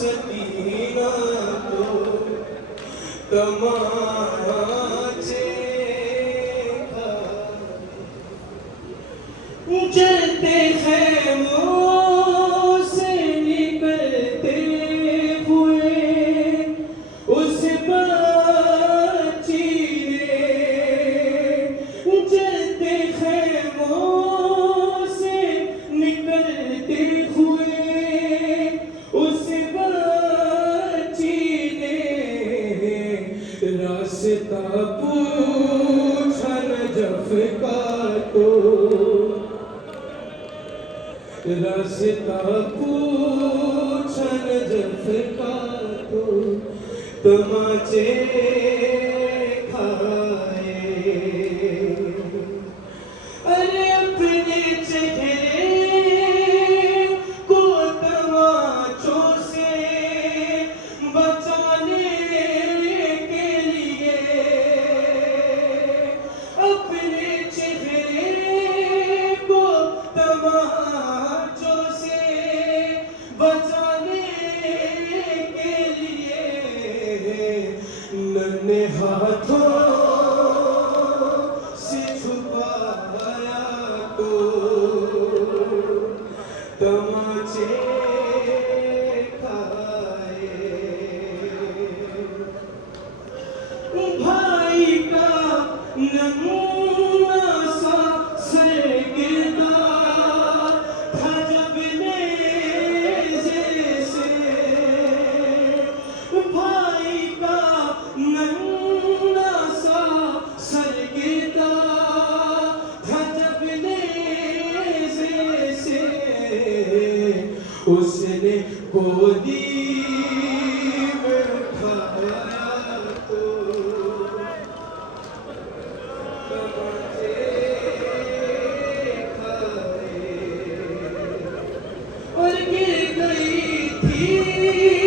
सकीना को तमाचे जलते खैमों से निकलते हुए उस बच्ची ने जलते खैमों से निकलते हुए उस बच्ची ने रास्ता पूछा नजफ का तो रास्ता पूछा नजफ का तो तमाचे खाए। अरे अपने चेहरे को तमाचों से बचाने के लिए अपने चेहरे को तमाचों से बचाने के लिए नन्हे हाथों से छुपाया तो तमाचे खाए। भाई का नमूना सा सरगिरदार था जब नेज़े से। भाई का नमूना सा सरगिरदार था जब नेज़े से। उसने गोदी में उठाया तो तमाचे खाए। और गिर गई थी